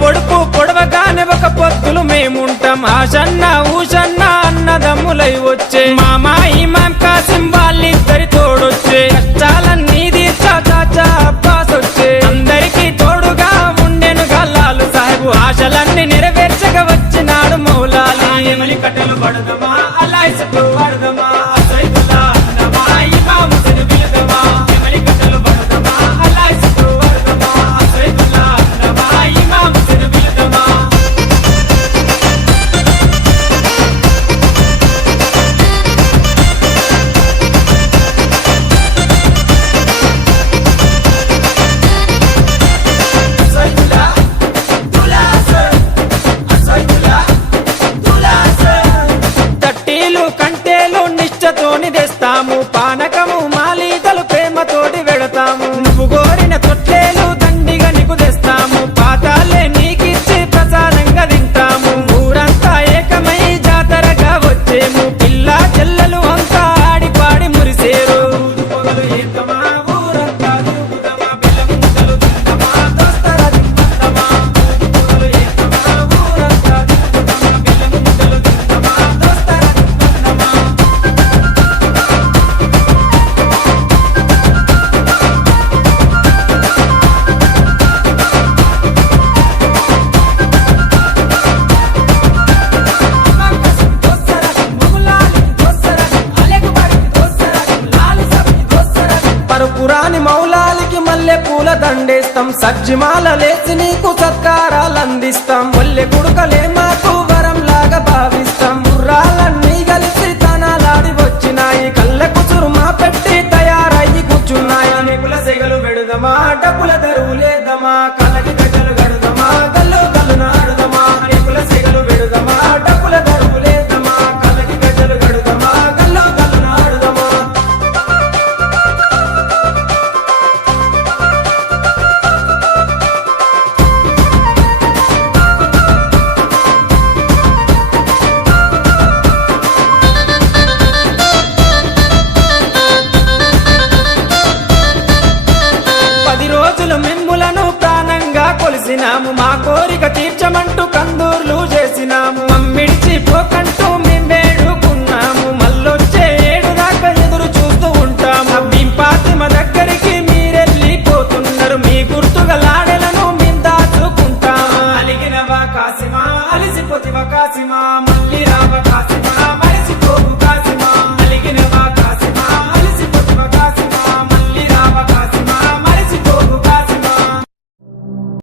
పొడుపు పొడవగానే ఒక పొత్తులు మేముంటాం ఆషన్న ఊషన్న అన్నదమ్ములై వచ్చే మామా ఇమాం కాసిం వాళ్ళిద్దరి తోడొచ్చే కష్టాలన్నీ తీర్చా చాచా అబ్బాస్ వచ్చే అందరికీ తోడుగా ఉండెను గల్లాలు సాహెబు ఆశలన్నీ నెరవేర్చగా వచ్చినాడు మౌలాలి ఎమలి కట్టెలు పడదమా అల్లాయిసకు పడదమా అసైదుల్లా అన్నమా ఇమాం హుస్సేన్ బిలదమా ఎమలి కట్టెలు పడదమా అల్లాయిసకు పడదమా అసైదుల్లా అన్నమా ఇమాం హుస్సేన్ బిలదమా తట్టీలు కంటేలు నిష్టతోని తెస్తాము పానకము మాలీతలు ప్రేమతోటి వెడతాము నువ్వు కోరిన తొట్లేలు దండిగా నీకు తెస్తాము పాతాలే నీకిచ్చి ప్రసాదంగా తింటాము ఊరంతా ఏకమై జాతరగా వచ్చేము పిల్ల చెల్లెలు అంతా ఆడి పాడి మురిసేరు పొగలు ఏకమా ఊరంతా తిరుగుదమా బెల్లం ముద్దలు తిందమా దోస్తర తిందమా పొగలు ఏకమా ఊరంతా తిరుగుదమా బెల్లం ముద్దలు తిందమా దోస్తర తిందమా పరుపురాని మౌలాలికి మల్లె పూల దండేస్తాం సజ్జిమాల లేచి నీకు సత్కారాలు అందిస్తాం మల్లె గుడుకలే మాకు